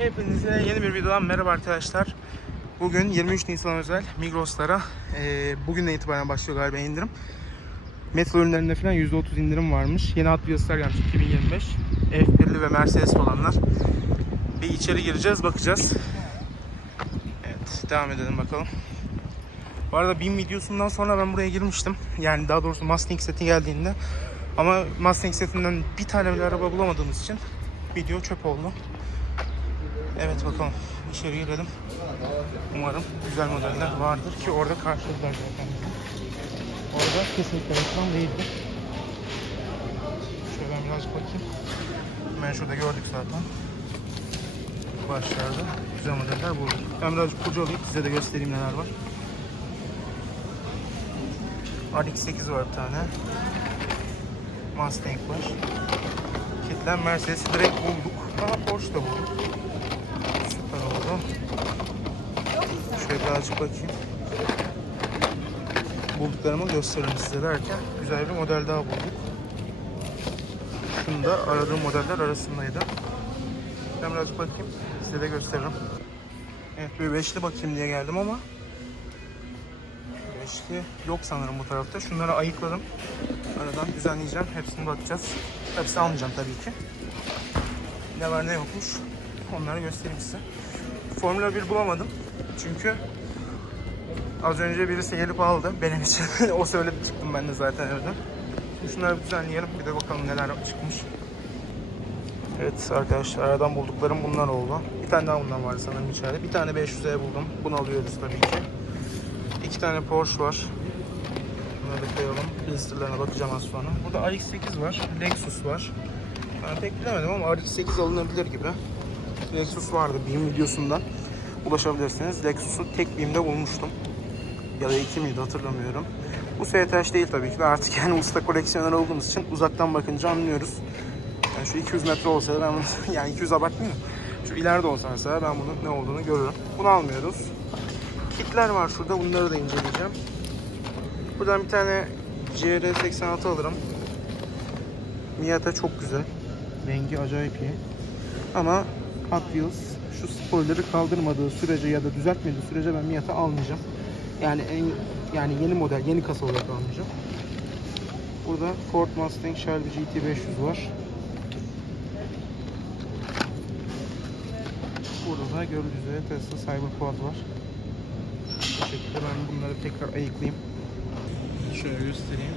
Hepinize yeni bir videodan merhaba arkadaşlar. Bugün 23 Nisan özel Migros'lara e, bugünden itibaren başlıyor galiba indirim. Metro ürünlerinde falan %30 indirim varmış. Yeni Hot Wheels'lar gelmiş 2025. F1'li ve Mercedes olanlar. Bir içeri gireceğiz bakacağız. Evet devam edelim bakalım. Bu arada BİM videosundan sonra ben buraya girmiştim. Yani daha doğrusu Mustang seti geldiğinde. Ama Mustang setinden bir tane bile araba bulamadığımız için video çöp oldu. Evet bakalım içeri girelim. Umarım güzel modeller vardır ki orada karşıladılar zaten. Orada kesinlikle reklam değildi. Şöyle ben birazcık bakayım. Hemen şurada gördük zaten. Başlarda güzel modeller bulduk. Ben birazcık kurcalayıp size de göstereyim neler var. RX-8 var bir tane. Mustang var. Kitlen Mercedes'i direkt bulduk. Daha Porsche da bulduk. Oldu. Şöyle birazcık bakayım. Bulduklarımı gösteririm size derken güzel bir model daha bulduk. Şunu da aradığım modeller arasındaydı. Ben birazcık bakayım. Size de gösteririm. Evet bir beşli bakayım diye geldim ama beşli yok sanırım bu tarafta. Şunları ayıkladım. Aradan düzenleyeceğim. Hepsini bakacağız. Hepsini almayacağım tabii ki. Ne var ne yokmuş. Onları göstereyim size. Formula 1 bulamadım. Çünkü az önce birisi gelip aldı benim için. o söyledi çıktım ben de zaten evden. Şunları düzenleyelim. Bir de bakalım neler çıkmış. Evet arkadaşlar aradan bulduklarım bunlar oldu. Bir tane daha bundan vardı sanırım içeride. Bir tane 500'e buldum. Bunu alıyoruz tabii ki. İki tane Porsche var. Bunları da koyalım. Blisterlarına bakacağım az sonra. Burada RX-8 var. Lexus var. Ben pek bilemedim ama RX-8 alınabilir gibi. Lexus vardı BİM videosundan. Ulaşabilirsiniz. Lexus'u tek BİM'de bulmuştum. Ya da iki miydi hatırlamıyorum. Bu STH değil tabii ki de artık yani usta koleksiyoner olduğumuz için uzaktan bakınca anlıyoruz. Yani şu 200 metre olsa da ben bunu, yani 200 abartmıyorum. Şu ileride olsa mesela ben bunun ne olduğunu görürüm. Bunu almıyoruz. Kitler var şurada. Bunları da inceleyeceğim. Buradan bir tane CR86 alırım. Miata çok güzel. Rengi acayip iyi. Ama Hot Wheels şu spoiler'ı kaldırmadığı sürece ya da düzeltmediği sürece ben Miata almayacağım. Yani en yani yeni model, yeni kasa olarak almayacağım. Burada Ford Mustang Shelby GT500 var. Burada da gördüğünüz üzere Tesla Cyberquad var. Bu şekilde ben bunları tekrar ayıklayayım. Şöyle göstereyim.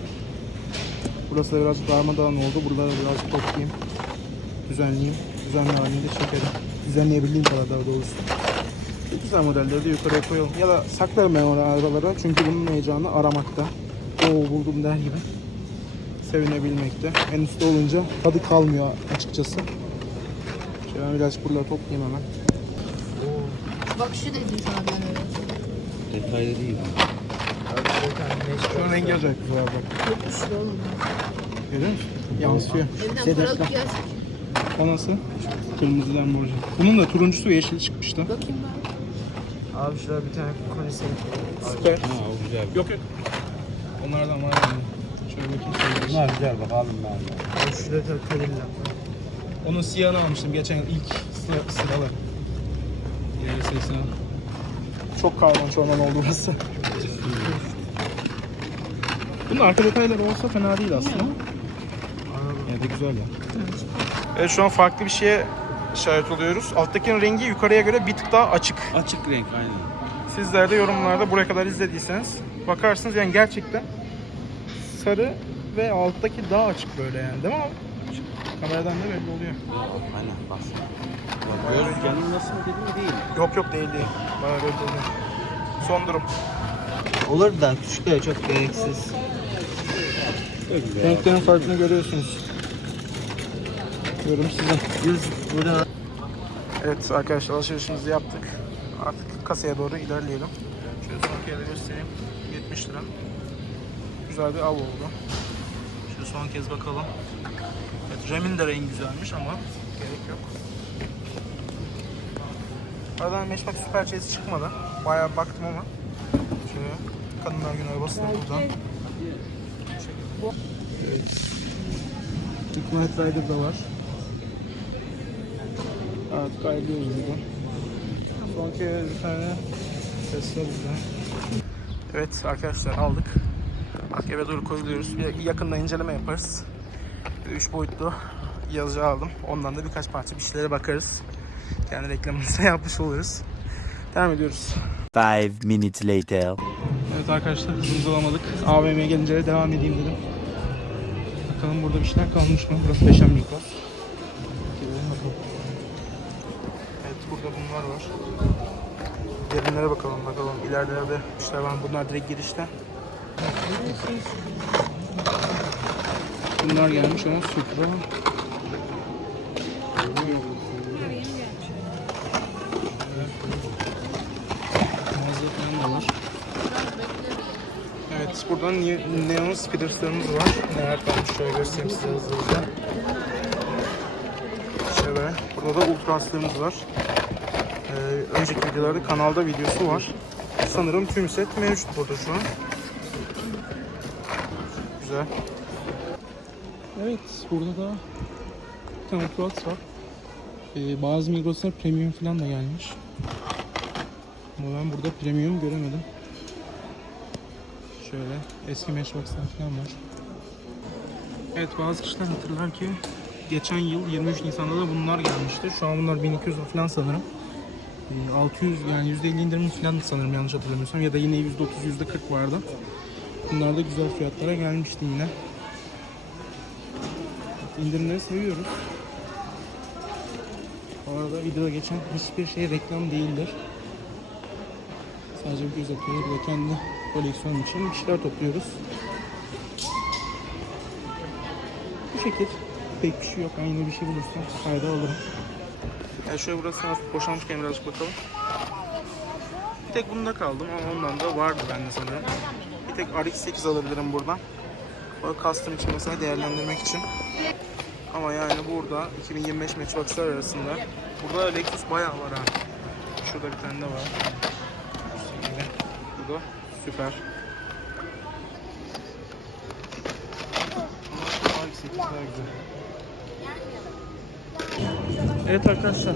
Burası da biraz darmadağın oldu. Buraları biraz toplayayım. Düzenleyeyim. Düzenli halinde çekerim. Düzenleyebildiğim kadar daha doğrusu. Bu güzel modelleri de yukarıya koyalım. Ya da saklarım ben oraya arabalara. Çünkü bunun heyecanı aramakta. Oo buldum der gibi. Sevinebilmekte. En üstte olunca tadı kalmıyor açıkçası. Şöyle ben biraz buraları toplayayım hemen. Bak şu dedim sana ben öyle. Detaylı değil. Şu rengi acayip güzel bak. Yok şu oğlum. Görüyor musun? Yansıyor. Sedefler. paralık gelsin. O nasıl? Kırmızı Lamborghini. Bunun da turuncusu ve yeşili çıkmıştı. Bakayım ben. Abi şurada bir tane konuşalım. Süper. Ha o güzel. Yok yok. Onlardan var yani. Şöyle bakayım. şöyle. Bunlar güzel bak abim ben. Abi şurada da Cadillac. Onun siyahını almıştım geçen yıl ilk sıra, sıralar. Diğer sesini Çok karman çorman oldu burası. Bunun arka detayları olsa fena değil aslında. Yine de güzel ya. Evet şu an farklı bir şeye şahit oluyoruz. Alttakinin rengi yukarıya göre bir tık daha açık. Açık renk aynen. Sizler de yorumlarda buraya kadar izlediyseniz bakarsınız yani gerçekten sarı ve alttaki daha açık böyle yani değil mi abi? Kameradan da belli oluyor. Aynen baksana. Bak göz yanılması mı dedim değil. Yok yok değil değil. Bayağı belli oluyor. Son durum. Olur da küçükler çok gereksiz. Renklerin farkını görüyorsunuz. Yorum sizin. Yüz burada Evet arkadaşlar alışverişimizi yaptık. Artık kasaya doğru ilerleyelim. Şöyle son kez de göstereyim. 70 lira. Güzel bir av oldu. Şöyle son kez bakalım. Evet Rem'in de rengi güzelmiş ama gerek yok. Aradan Matchbox Super Chase çıkmadı. Bayağı baktım ama. Şöyle Kadınlar Günü arabası da buradan. Evet. Hikmet Rider da var. Artık ayrılıyoruz buradan. Son kez bir tane Tesla burada. Evet arkadaşlar aldık. Bak eve doğru koyuluyoruz. Bir yakında inceleme yaparız. 3 boyutlu yazıcı aldım. Ondan da birkaç parça bir şeylere bakarız. Kendi reklamımızı yapmış oluruz. Devam ediyoruz. Five minutes later. Evet arkadaşlar hızımızı alamadık. AVM'ye gelince de devam edeyim dedim. Bakalım burada bir şeyler kalmış mı? Burası Beşen Mikros. Bunlar var. Derinlere bakalım bakalım. İleride de bir şeyler var. Bunlar direkt girişte. Bunlar gelmiş ama Supra. Evet, buradan ne- Neon Speeders'larımız var. Neler kalmış şöyle göstereyim size hızlıca. Şöyle, burada da Ultras'larımız var. Ee, önceki videolarda kanalda videosu var. Sanırım tüm set mevcut burada şu an. Güzel. Evet, burada da bir tane Ultras var. Ee, bazı Migros'lar premium falan da gelmiş. Ama ben burada premium göremedim. Şöyle eski Matchbox'lar falan var. Evet bazı kişiler hatırlar ki geçen yıl 23 Nisan'da da bunlar gelmişti. Şu an bunlar 1200 lira falan sanırım. Ee, 600 yani %50 indirim falan sanırım yanlış hatırlamıyorsam ya da yine %30 %40 vardı. Bunlar da güzel fiyatlara gelmişti yine. İndirimleri seviyoruz. Bu arada videoda geçen hiçbir şey reklam değildir. Sadece bir göz atıyoruz. De kendi koleksiyonum için bir topluyoruz. Bu şekil. Pek bir şey yok. Yine bir şey bulursam fayda alırım. Yani şöyle burası hafif boşalmışken birazcık bakalım. Bir tek bunda kaldım ama ondan da vardı bende sanırım. Bir tek RX-8 alabilirim buradan. O custom için mesela değerlendirmek için. Ama yani burada 2025 Matchbox'lar arasında burada Lexus bayağı var ha. Şurada bir tane de var. Şekilde. Bu da süper. Ama RX-8 daha güzel. Evet arkadaşlar,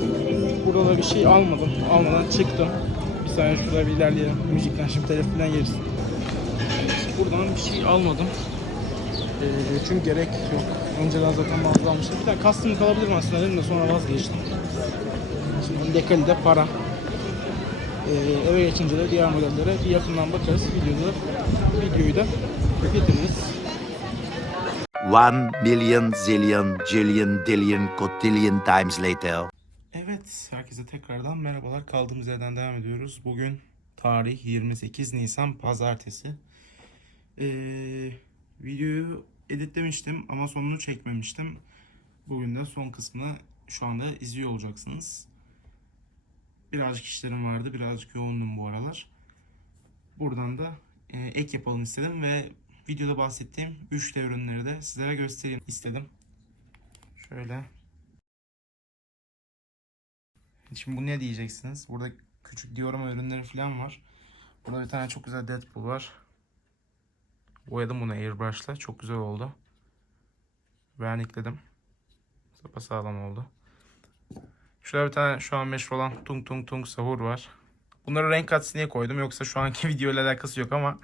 burada da bir şey almadım. Almadan çıktım. Bir saniye şurada bir ilerleyelim. Müzikten şimdi telef falan yeriz. Buradan bir şey almadım. Ee, çünkü gerek yok. Önceden zaten mağaza almıştım. Bir tane custom kalabilirim aslında dedim de sonra vazgeçtim. Şimdi dekali de para. Ee, eve geçince de diğer modellere bir yakından bakarız. Videoda, videoyu da bitiririz. One million zillion jillion dillion cotillion times later. Evet, herkese tekrardan merhabalar. Kaldığımız yerden devam ediyoruz. Bugün tarih 28 Nisan Pazartesi. Ee, videoyu editlemiştim ama sonunu çekmemiştim. Bugün de son kısmını şu anda izliyor olacaksınız. Birazcık işlerim vardı, birazcık yoğundum bu aralar. Buradan da e, ek yapalım istedim ve videoda bahsettiğim 3 ürünleri de sizlere göstereyim istedim. Şöyle Şimdi bu ne diyeceksiniz? Burada küçük diorama ürünleri falan var. Burada bir tane çok güzel Deadpool var. Boyadım bunu airbrush'la. Çok güzel oldu. Ben ekledim. sağlam oldu. Şurada bir tane şu an meşhur olan Tung Tung Tung Sahur var. Bunları renk katsın diye koydum. Yoksa şu anki video ile alakası yok ama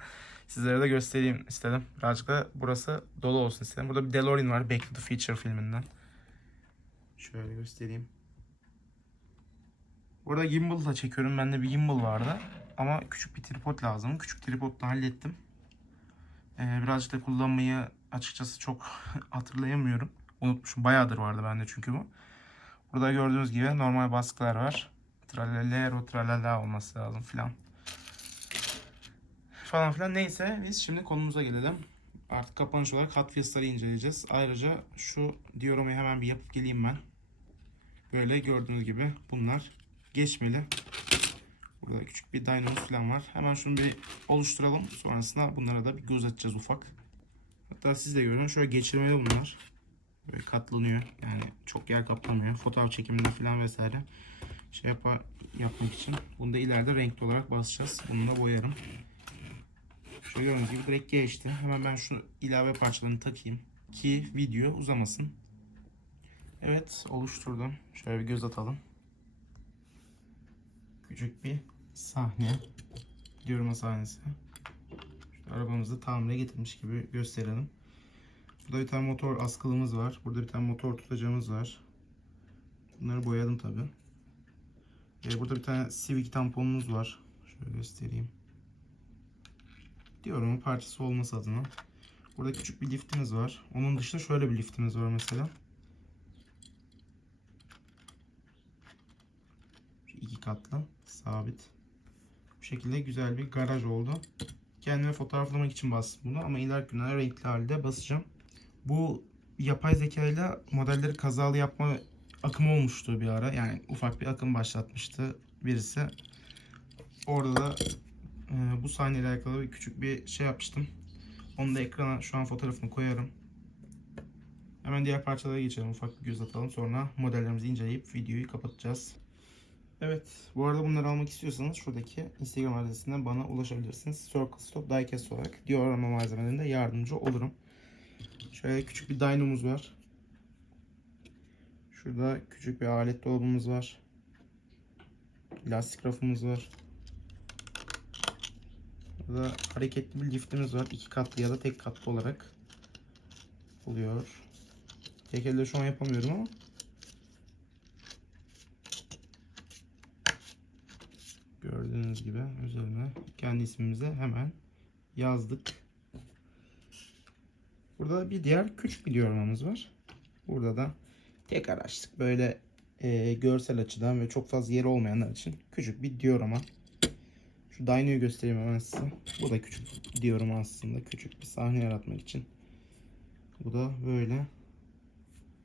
sizlere de göstereyim istedim. Birazcık da burası dolu olsun istedim. Burada bir DeLorean var. Back to the Future filminden. Şöyle göstereyim. Burada gimbal da çekiyorum. Bende bir gimbal vardı. Ama küçük bir tripod lazım. Küçük tripodla hallettim. Ee, birazcık da kullanmayı açıkçası çok hatırlayamıyorum. Unutmuşum. Bayağıdır vardı bende çünkü bu. Burada gördüğünüz gibi normal baskılar var. Tralalero tralala olması lazım filan. Falan filan. Neyse biz şimdi konumuza gelelim. Artık kapanış olarak Wheels'ları inceleyeceğiz. Ayrıca şu dioramayı hemen bir yapıp geleyim ben. Böyle gördüğünüz gibi bunlar geçmeli. Burada küçük bir dynamos falan var. Hemen şunu bir oluşturalım. Sonrasında bunlara da bir göz atacağız ufak. Hatta siz de görün. Şöyle geçirmeli bunlar. Böyle katlanıyor. Yani çok yer kaplamıyor. Fotoğraf çekiminde falan vesaire. Şey yapar, yapmak için. Bunu da ileride renkli olarak basacağız. Bunu da boyarım. Şöyle gördüğünüz gibi direkt geçti. Hemen ben şu ilave parçalarını takayım. Ki video uzamasın. Evet oluşturdum. Şöyle bir göz atalım. küçük bir sahne. Görme sahnesi. Şöyle arabamızı tamire getirmiş gibi gösterelim. Burada bir tane motor askılımız var. Burada bir tane motor tutacağımız var. Bunları boyadım tabi. burada bir tane Civic tamponumuz var. Şöyle göstereyim. Diyorum parçası olması adına. Burada küçük bir liftimiz var. Onun dışında şöyle bir liftimiz var mesela. Şu iki katlı sabit. Bu şekilde güzel bir garaj oldu. Kendime fotoğraflamak için bastım bunu ama ileriki günlerde renkli halde basacağım. Bu yapay zeka ile modelleri kazalı yapma akımı olmuştu bir ara. Yani ufak bir akım başlatmıştı birisi. Orada da e, bu sahneyle alakalı bir küçük bir şey yapmıştım. Onu da ekrana şu an fotoğrafını koyarım. Hemen diğer parçalara geçelim. Ufak bir göz atalım. Sonra modellerimizi inceleyip videoyu kapatacağız. Evet. Bu arada bunları almak istiyorsanız şuradaki Instagram adresinden bana ulaşabilirsiniz. Circle Stop Diecast olarak diorama malzemelerinde yardımcı olurum. Şöyle küçük bir dynomuz var. Şurada küçük bir alet dolabımız var. Lastik rafımız var. Burada hareketli bir liftimiz var. iki katlı ya da tek katlı olarak oluyor. Tek elde şu an yapamıyorum ama. Gördüğünüz gibi üzerine kendi ismimizi hemen yazdık. Burada bir diğer küçük bir dioramamız var. Burada da tek araçlık böyle e, görsel açıdan ve çok fazla yeri olmayanlar için küçük bir diorama. Şu Dino'yu göstereyim hemen size. Bu da küçük diyorum aslında. Küçük bir sahne yaratmak için. Bu da böyle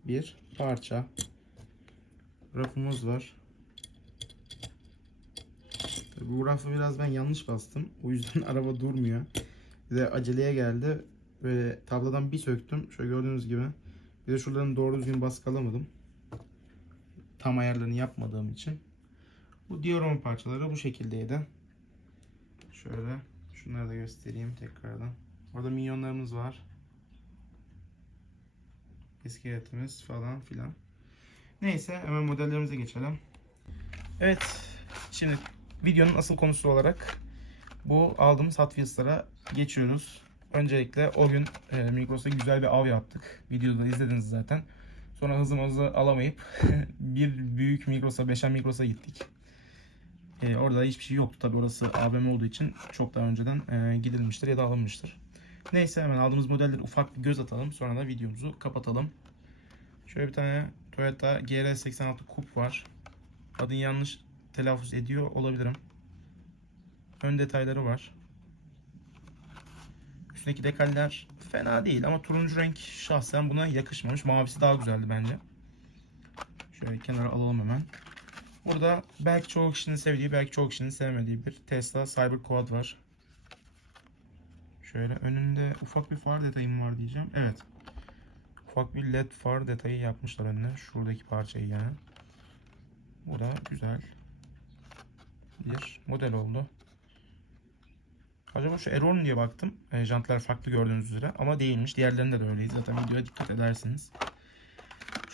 bir parça. Rafımız var. Bu rafı biraz ben yanlış bastım. O yüzden araba durmuyor. Bir de aceleye geldi. Böyle tabladan bir söktüm. Şöyle gördüğünüz gibi. Bir de şuralarını doğru düzgün baskılamadım. Tam ayarlarını yapmadığım için. Bu diorama parçaları bu şekildeydi. Şöyle şunları da göstereyim tekrardan. Orada minyonlarımız var. İskeletimiz falan filan. Neyse hemen modellerimize geçelim. Evet şimdi videonun asıl konusu olarak bu aldığımız Hot Wheels'lara geçiyoruz. Öncelikle o gün e, Migros'a güzel bir av yaptık. Videoda izlediniz zaten. Sonra hızımızı alamayıp bir büyük Migros'a, beşen Migros'a gittik. Ee, orada hiçbir şey yoktu. Tabi orası AVM olduğu için çok daha önceden e, gidilmiştir ya da alınmıştır. Neyse hemen aldığımız modelleri ufak bir göz atalım. Sonra da videomuzu kapatalım. Şöyle bir tane Toyota GR86 Coupe var. Adını yanlış telaffuz ediyor olabilirim. Ön detayları var. Üstündeki dekaller fena değil ama turuncu renk şahsen buna yakışmamış. Mavisi daha güzeldi bence. Şöyle kenara alalım hemen. Burada belki çoğu kişinin sevdiği, belki çoğu kişinin sevmediği bir Tesla Cyber Quad var. Şöyle önünde ufak bir far detayım var diyeceğim. Evet. Ufak bir led far detayı yapmışlar önüne. Şuradaki parçayı yani. Bu da güzel bir model oldu. Acaba şu Eron diye baktım. E, jantlar farklı gördüğünüz üzere ama değilmiş. Diğerlerinde de öyleyiz. Zaten videoya dikkat edersiniz.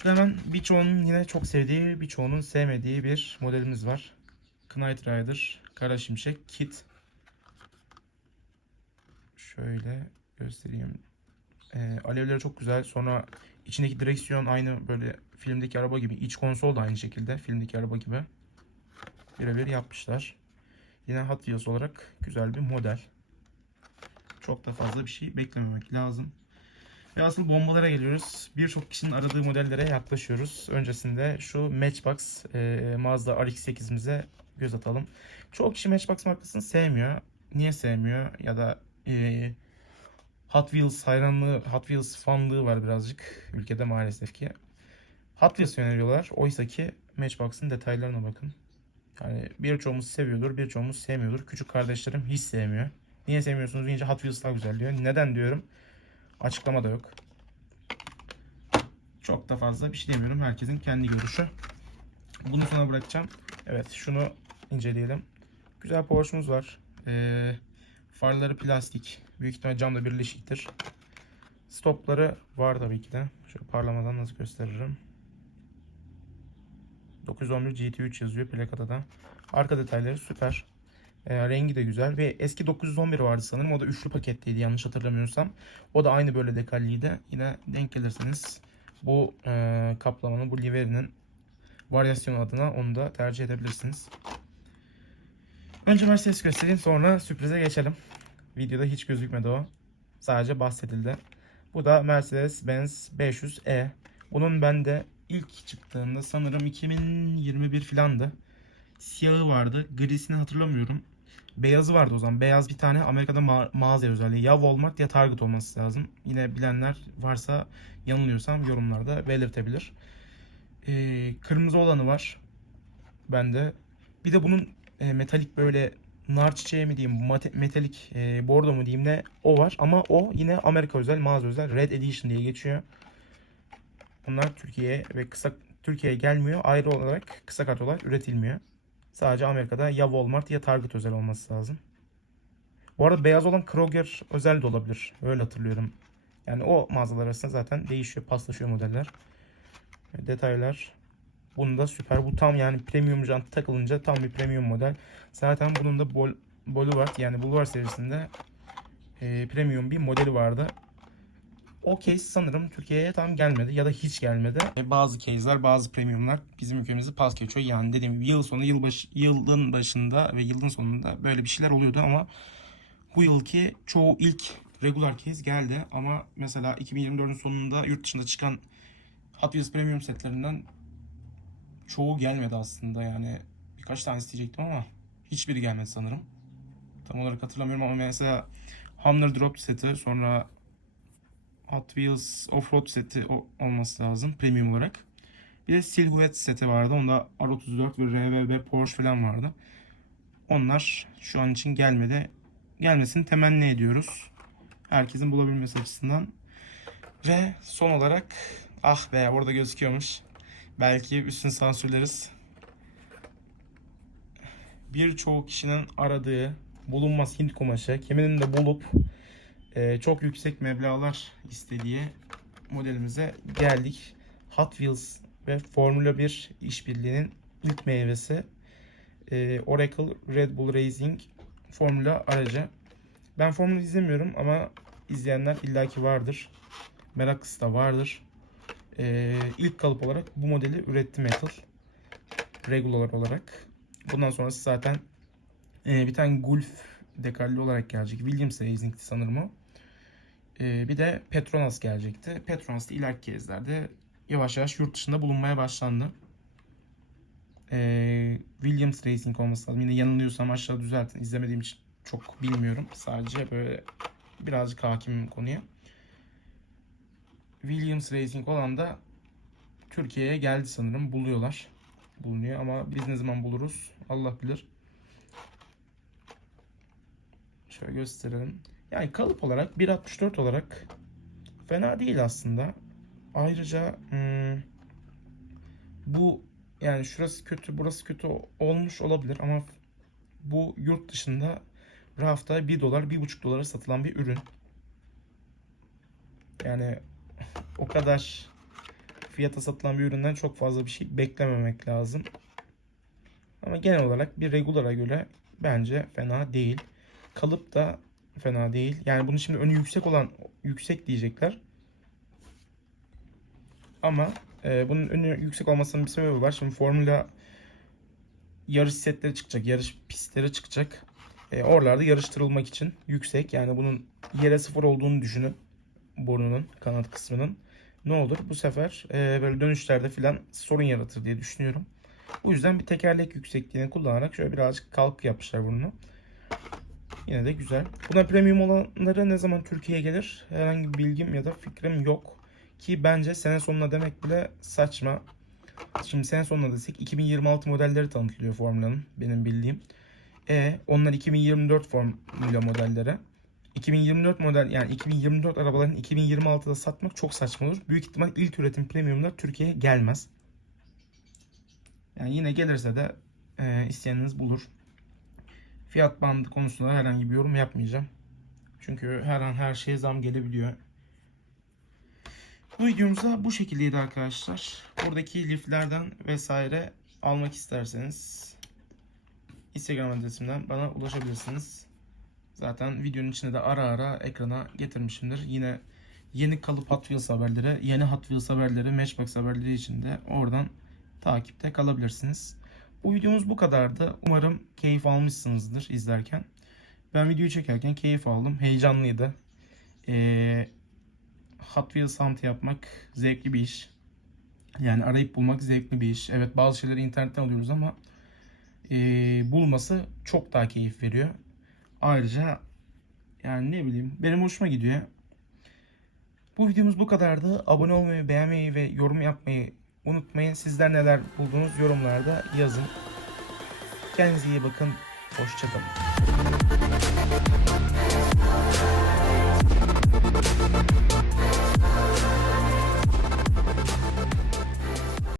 Şurada hemen birçoğunun yine çok sevdiği, birçoğunun sevmediği bir modelimiz var. Knight Rider, Kara Şimşek, Kit. Şöyle göstereyim. Ee, alevleri çok güzel. Sonra içindeki direksiyon aynı böyle filmdeki araba gibi. İç konsol da aynı şekilde filmdeki araba gibi. Birebir yapmışlar. Yine Hot Wheels olarak güzel bir model. Çok da fazla bir şey beklememek lazım. Ve asıl bombalara geliyoruz. Birçok kişinin aradığı modellere yaklaşıyoruz. Öncesinde şu Matchbox e, Mazda RX-8'imize göz atalım. Çoğu kişi Matchbox markasını sevmiyor. Niye sevmiyor? Ya da e, Hot Wheels hayranlığı, Hot Wheels fanlığı var birazcık ülkede maalesef ki. Hot Wheels öneriyorlar. Oysa ki Matchbox'ın detaylarına bakın. Yani birçoğumuz seviyordur, birçoğumuz sevmiyordur. Küçük kardeşlerim hiç sevmiyor. Niye sevmiyorsunuz deyince Hot Wheels daha güzel diyor. Neden diyorum? Açıklama da yok. Çok da fazla bir şey demiyorum. Herkesin kendi görüşü. Bunu sona bırakacağım. Evet şunu inceleyelim. Güzel Porsche'umuz var. Ee, farları plastik. Büyük ihtimal camla birleşiktir. Stopları var tabii ki de. Şöyle parlamadan nasıl gösteririm. 911 GT3 yazıyor plakada da. Arka detayları süper. E, rengi de güzel ve eski 911 vardı sanırım. O da üçlü paketteydi yanlış hatırlamıyorsam. O da aynı böyle dekalliydi. Yine denk gelirseniz bu e, kaplamanın, bu liverinin varyasyon adına onu da tercih edebilirsiniz. Önce Mercedes göstereyim sonra sürprize geçelim. Videoda hiç gözükmedi o. Sadece bahsedildi. Bu da Mercedes-Benz 500E. Bunun bende ilk çıktığında sanırım 2021 filandı. Siyahı vardı. Grisini hatırlamıyorum. Beyazı vardı o zaman. Beyaz bir tane Amerika'da ma- mağaza özelliği. Ya Walmart ya Target olması lazım. Yine bilenler varsa yanılıyorsam yorumlarda belirtebilir. Ee, kırmızı olanı var. Bende. Bir de bunun e, metalik böyle nar çiçeği mi diyeyim, metalik e, bordo mu diyeyim ne o var. Ama o yine Amerika özel, mağaza özel Red Edition diye geçiyor. Bunlar Türkiye'ye ve kısa Türkiye'ye gelmiyor. Ayrı olarak kısa kart olarak üretilmiyor. Sadece Amerika'da ya Walmart ya Target özel olması lazım. Bu arada beyaz olan Kroger özel de olabilir. Öyle hatırlıyorum. Yani o mağazalar arasında zaten değişiyor, paslaşıyor modeller. Detaylar. Bunda süper. Bu tam yani premium jant takılınca tam bir premium model. Zaten bunun da Bol Boulevard yani Boulevard serisinde e, premium bir modeli vardı. O case sanırım Türkiye'ye tam gelmedi ya da hiç gelmedi. E, Bazı case'ler, bazı premiumlar bizim ülkemizi pas geçiyor. Yani dediğim gibi yıl sonu, yıl başı, yılın başında ve yılın sonunda böyle bir şeyler oluyordu ama bu yılki çoğu ilk regular case geldi ama mesela 2024'ün sonunda yurt dışında çıkan Hot Wheels Premium setlerinden çoğu gelmedi aslında yani birkaç tane isteyecektim ama hiçbiri gelmedi sanırım. Tam olarak hatırlamıyorum ama mesela Hammer Drop seti sonra Hot Wheels Offroad seti olması lazım premium olarak. Bir de Silhouette seti vardı. Onda R34 ve RVB Porsche falan vardı. Onlar şu an için gelmedi. Gelmesini temenni ediyoruz. Herkesin bulabilmesi açısından. Ve son olarak ah be orada gözüküyormuş. Belki üstünü sansürleriz. Birçoğu kişinin aradığı bulunmaz Hint kumaşı kiminin de bulup e, çok yüksek meblağlar istediği modelimize geldik. Hot Wheels ve Formula 1 işbirliğinin ilk meyvesi e, Oracle Red Bull Racing Formula aracı. Ben Formula izlemiyorum ama izleyenler illaki vardır. Meraklısı da vardır. E, ilk kalıp olarak bu modeli üretti Metal. Regular olarak. Bundan sonrası zaten e, bir tane Gulf dekalli olarak gelecek. Williams Racing'ti sanırım o. E, bir de Petronas gelecekti. Petronas da ileriki kezlerde yavaş yavaş yurt dışında bulunmaya başlandı. E, Williams Racing olması lazım. Yine yanılıyorsam aşağı düzeltin. İzlemediğim için çok bilmiyorum. Sadece böyle birazcık hakimim konuya. Williams Racing olan da Türkiye'ye geldi sanırım. Buluyorlar. Bulunuyor ama biz ne zaman buluruz Allah bilir. Şöyle gösterelim. Yani kalıp olarak 1.64 olarak fena değil aslında. Ayrıca hmm, bu yani şurası kötü burası kötü olmuş olabilir ama bu yurt dışında rafta 1 dolar 1.5 dolara satılan bir ürün. Yani o kadar fiyata satılan bir üründen çok fazla bir şey beklememek lazım. Ama genel olarak bir regulara göre bence fena değil. Kalıp da fena değil. Yani bunun şimdi önü yüksek olan yüksek diyecekler. Ama e, bunun önü yüksek olmasının bir sebebi var. Şimdi Formula yarış setleri çıkacak, yarış pistleri çıkacak. E, oralarda yarıştırılmak için yüksek. Yani bunun yere sıfır olduğunu düşünün. Burnunun, kanat kısmının. Ne olur bu sefer e, böyle dönüşlerde filan sorun yaratır diye düşünüyorum. Bu yüzden bir tekerlek yüksekliğini kullanarak şöyle birazcık kalk yapmışlar bunu. Yine de güzel. Buna premium olanları ne zaman Türkiye'ye gelir? Herhangi bir bilgim ya da fikrim yok. Ki bence sene sonuna demek bile saçma. Şimdi sene sonuna desek 2026 modelleri tanıtılıyor Formula'nın benim bildiğim. E onlar 2024 Formula modelleri. 2024 model yani 2024 arabaların 2026'da satmak çok saçma olur. Büyük ihtimal ilk üretim premiumlar Türkiye'ye gelmez. Yani yine gelirse de e, isteyeniniz bulur. Fiyat bandı konusunda herhangi bir yorum yapmayacağım. Çünkü her an her şeye zam gelebiliyor. Bu videomuz da bu şekildeydi arkadaşlar. Buradaki liflerden vesaire almak isterseniz Instagram adresimden bana ulaşabilirsiniz. Zaten videonun içinde de ara ara ekrana getirmişimdir. Yine yeni kalıp Hot Wheels haberleri, yeni Hot Wheels haberleri, Matchbox haberleri için de oradan takipte kalabilirsiniz. Bu videomuz bu kadardı. Umarım keyif almışsınızdır izlerken. Ben videoyu çekerken keyif aldım. Heyecanlıydı. Ee, Hot Wheels hunt yapmak zevkli bir iş. Yani arayıp bulmak zevkli bir iş. Evet bazı şeyleri internetten alıyoruz ama ee, bulması çok daha keyif veriyor. Ayrıca yani ne bileyim benim hoşuma gidiyor. Bu videomuz bu kadardı. Abone olmayı, beğenmeyi ve yorum yapmayı unutmayın. Sizler neler buldunuz yorumlarda yazın. Kendinize iyi bakın. Hoşçakalın.